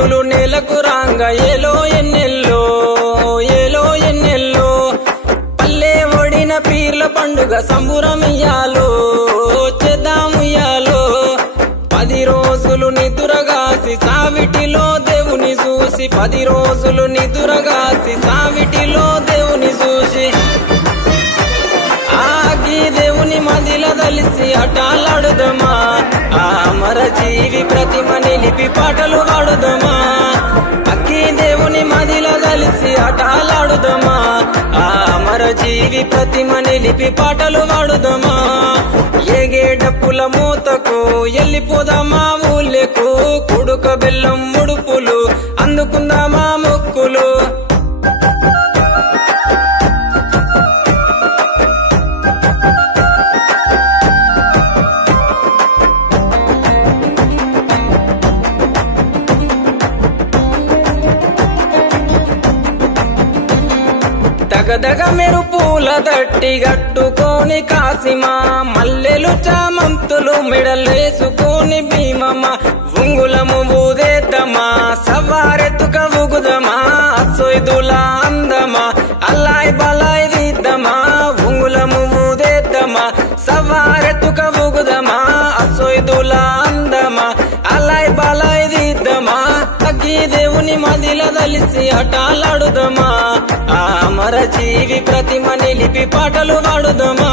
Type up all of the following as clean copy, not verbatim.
వీరులు నేలకు రాంగ ఏలో ఎన్నెల్లో ఏలో ఎన్నెల్లో పల్లె ఒడిన పీర్ల పండుగ సంబురమియాలో చేద్దాముయాలో 10 రోజులు నిదురగాసి సావిటిలో దేవుని చూసి 10 రోజులు నిదురగాసి సావిటిలో దేవుని చూసి ఆగి దేవుని మదిల దలిసి అటాలాడుదమా ఆ అమర జీవి ప్రతిమ నిలిపి పాటలు పాడుదమా అక్కి దేవుని మదిల దలిసి అటాలాడుదమా ఆ అమర జీవి ప్రతిమ నిలిపి పాటలు పాడుదమా ఏగే డప్పుల మూతకు ఎల్లిపోదామా ఊళ్ళకు కుడుక బెల్లం ముడుపులు అందుకుందామా మొక్కులు దగదగ మెరుపుల దట్టి గట్టుకోని కాసిమా మల్లెలు చామంతులు మెడలేసుకొని భీమమ్మ ఉంగులము ఊదేద్దమా సవారెత్తుక ఊగుదమా అసొయ్దుల అందమా అల్లాయ్ బలాయ్ దిద్దమా ఉంగులము ఊదేద్దమా సవారెత్తుక ఊగుదమా అసొయ్దుల అందమా అల్లాయ్ బలాయ్ దిద్దమా అగ్గి దేవుని మదిల దలిసి అటాలాడుదమా ఆ అమర జీవి ప్రతిమ నిలిపి పాటలు పాడుదమా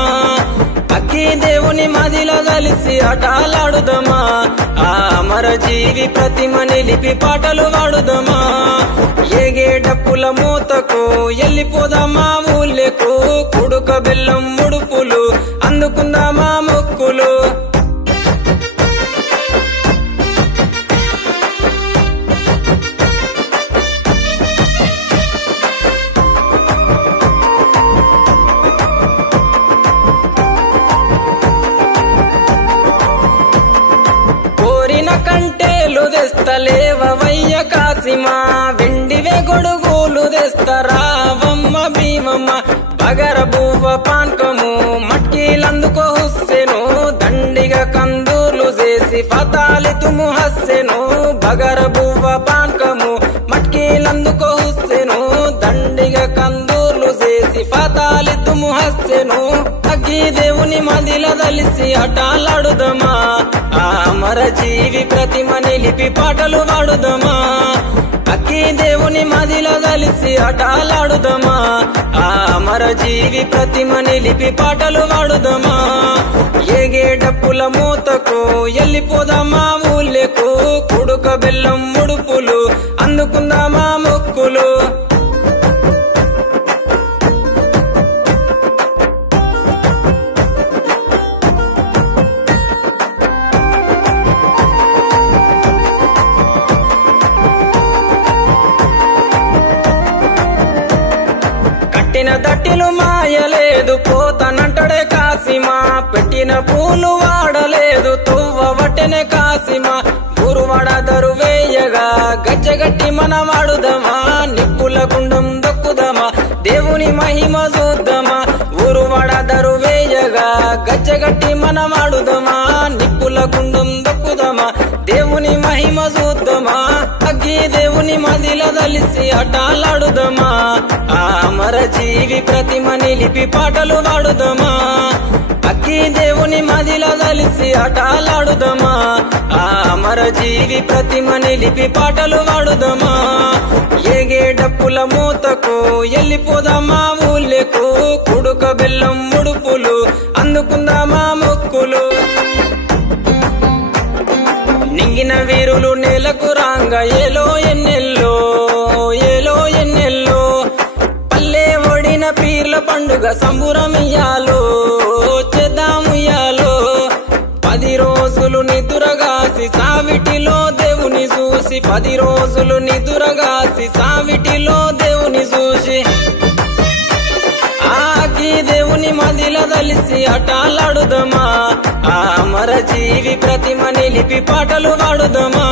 అక్కి దేవుని మదిల దలిసి అటాలాడుదమా ఆ అమర జీవి ప్రతిమ నిలిపి పాటలు పాడుదమా ఏగే డప్పుల మూతకు ఎల్లిపోదామా ఊళ్ళకు కుడుక బెల్లం ముడుపులు అందుకుందామా మొక్కులు కంటేలు తెస్తలేవయ్య కాసిమా వెండివే గొడుగులు తెస్తరావమ్మ భీమమ్మ బగర బువ్వ పాన్కము మట్కీలందుకో హుస్సెను దండిగా కందూర్లు చేసి ఫతాలి తుము హస్సెను బగర బువ్వ పాన్కము మట్కీలందుకో హుస్సెను దండిగా కందూర్లు చేసి ఫతాలి తుము హస్సెను అగ్గి దేవుని మదిల దలిసి అటాలాడుదమా ఆ అమర జీవి ప్రతిమ నిలిపి పాటలు పాడుదమా అక్కి దేవుని మదిల దలిసి అటాలాడుదమా ఆ అమర జీవి ప్రతిమ నిలిపి పాటలు పాడుదమా ఏగే డప్పుల మూతకు ఎల్లిపోదామా ఊళ్ళకు కుడుక బెల్లం ముడుపులు అందుకుందామా మొక్కులు పెట్టిన దట్టిలు మాయలేదు పోతనంటడే కాసిమా పెట్టిన పూలు వాడలేదు తువ్వ వట్టెనే కాసిమా ఊరువాడ దరువేయగా గజ్జగట్టి మన వాడుదమా నిప్పుల గుండం దొక్కుదమా దేవుని మహిమ చూద్దామా ఊరువాడ దరువేయగా గజ్జగట్టి మన వాడుదమా నిప్పుల గుండం దొక్కుదమా దేవుని మహిమ చూద్దామా అగ్గి దేవుని మదిల దలిసి అటాలాడుదమా ఆ అమర జీవి ప్రతిమ నిలిపి పాటలు పాడుదమా అక్కి దేవుని మదిల దలిసి అటాలాడుదమా ఆ అమర జీవి ప్రతిమ నిలిపి పాటలు పాడుదమా ఏగే డప్పుల మూతకు ఎల్లిపోదామా ఊళ్ళకు కుడుక బెల్లం ముడుపులు అందుకుందామా మొక్కులు నింగిన వీరులు నేలకు రాంగ ఏలో ఎన్నెల్లో ఏలో ఎన్నెల్లో పల్లె ఒడిన పీర్ల పండుగ సంబురమియాలో చేద్దాముయాలో 10 రోజులు నిదురగాసి సావిటిలో దేవుని చూసి 10 రోజులు నిదురగాసి సావిటిలో దేవుని చూసి ఆకి దేవుని మదిల దలిసి అటాలాడుదమా ఆ అమర జీవి ప్రతిమ నిలిపి పాటలు పాడుదమా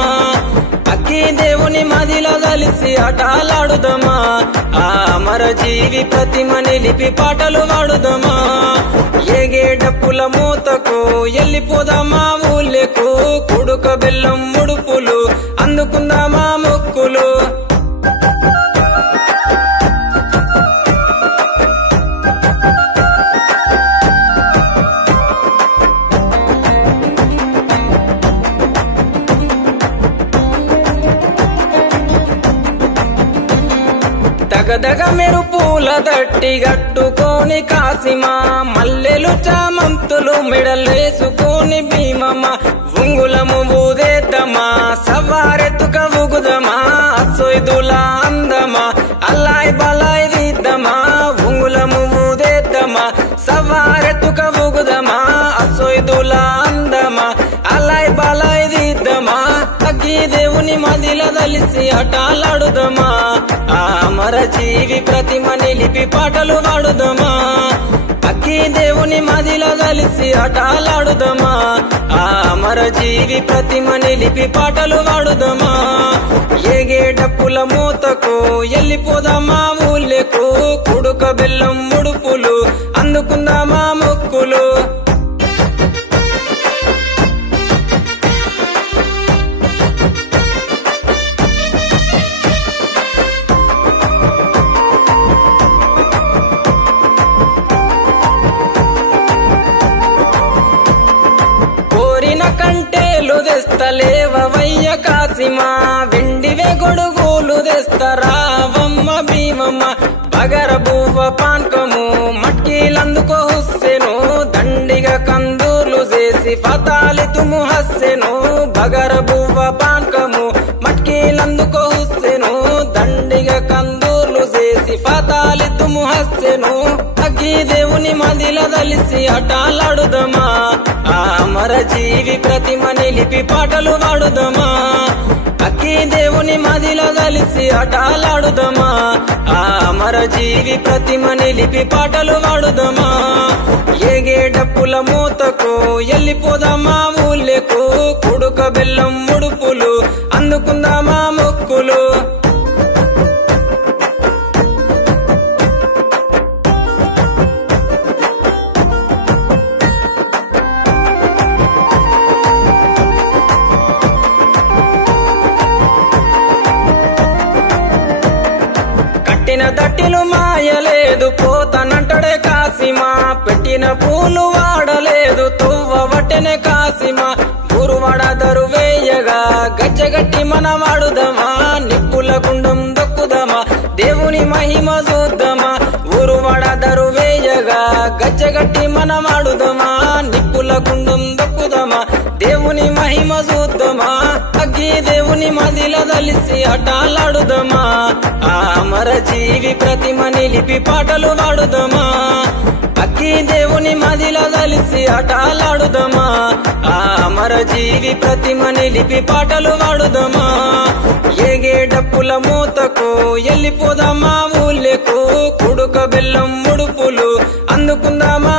అక్కి దేవుని మదిల దలిసి అటాలాడుదమా ఆ అమర జీవి ప్రతిమ నిలిపి పాటలు పాడుదమా ఏగే డప్పుల మూతకు ఎల్లిపోదామా ఊళ్ళకు కుడుక బెల్లం ముడుపులు అందుకుందామా మొక్కు జగమెరు పూల దట్టి గట్టుకొని కాసిమా మల్లెలు చామంతులు మెడలేసుకొని భీమమ్మ ఉంగులము ఊదేద్దమా సవారెత్తుక ఊగుదమా సొయ్దుల అందమా అల్లాయ్ బలాయ్ దిద్దమా ఉంగులము ఊదేద్దమా సవారెత్తుక ఊగుదమా సొయ్దుల అందమా అల్లాయ్ బలాయ్ దిద్దమా అగ్గి దేవుని మదిల దలిసి ఆటలాడుదమా ఆ అమర జీవి ప్రతిమ నిలిపి పాటలు పాడుదమా అగ్గి దేవుని మదిల దలిసి ఆటలాడుదమా ఆ అమర జీవి ప్రతిమ నిలిపి పాటలు పాడుదమా ఏగే డప్పుల మూతకు ఎల్లిపోదామా ఊళ్ళకు కుడుక బెల్లం ముడుపులు అందుకుందామా మొక్కులు కంటేలు తెస్తలేవయ్య కాసిమా వెండివే గొడుగులు తెస్తరావమ్మ భీమమ్మ బగర బువ్వ పాన్కము మట్కీలందుకో హుస్సెను దండిగా కందూర్లు చేసి ఫతాలితుము హస్సెను బగర బువ్వ పాన్కము మట్కీలందుకో హుస్సెను దండిగా కందూర్లు చేసి ఫతాలితుము హస్సెను అగ్గి దేవుని మదిల దలిసి ఆటలాడుదమా ఆ అమర జీవి ప్రతిమ నిలిపి పాటలు పాడుదమా అగ్గి దేవుని మదిల దలిసి ఆటలాడుదమా ఆ అమర జీవి ప్రతిమ నిలిపి పాటలు పాడుదమా ఏగే డప్పుల మూతకు ఎల్లిపోదామా ఊళ్ళకు కుడుక బెల్లం ముడుపులు అందుకుందామా మొక్కులు దట్టిలు మాయలేదు పోతనంటడే కాసిమా పెట్టిన పూలు వాడలేదు తువ్వబట్టెనే కాసిమా గురువాడ దరువేయగా గజ్జగట్టి మన వాడుదమా నిప్పుల గుండం దొక్కుదమా దేవుని మహిమ చూద్దామా ఊరువాడ దరువేయగా గజ్జగట్టి మన వాడుదమా నిప్పుల గుండం దొక్కుదమా దేవుని మహిమ చూద్దామా అగ్గి దేవుని మదిల దలిసి ఆటలాడుదమా ఆ అమర జీవి ప్రతిమ నిలిపి పాటలు పాడుదమా అగ్గి దేవుని మదిల దలిసి ఆటలాడుదమా ఆ అమర జీవి ప్రతిమ నిలిపి పాటలు పాడుదమా ఏగే డప్పుల మూతకు ఎల్లిపోదామా ఊళ్ళకు కుడుక బెల్లం ముడుపులు అందుకుందామా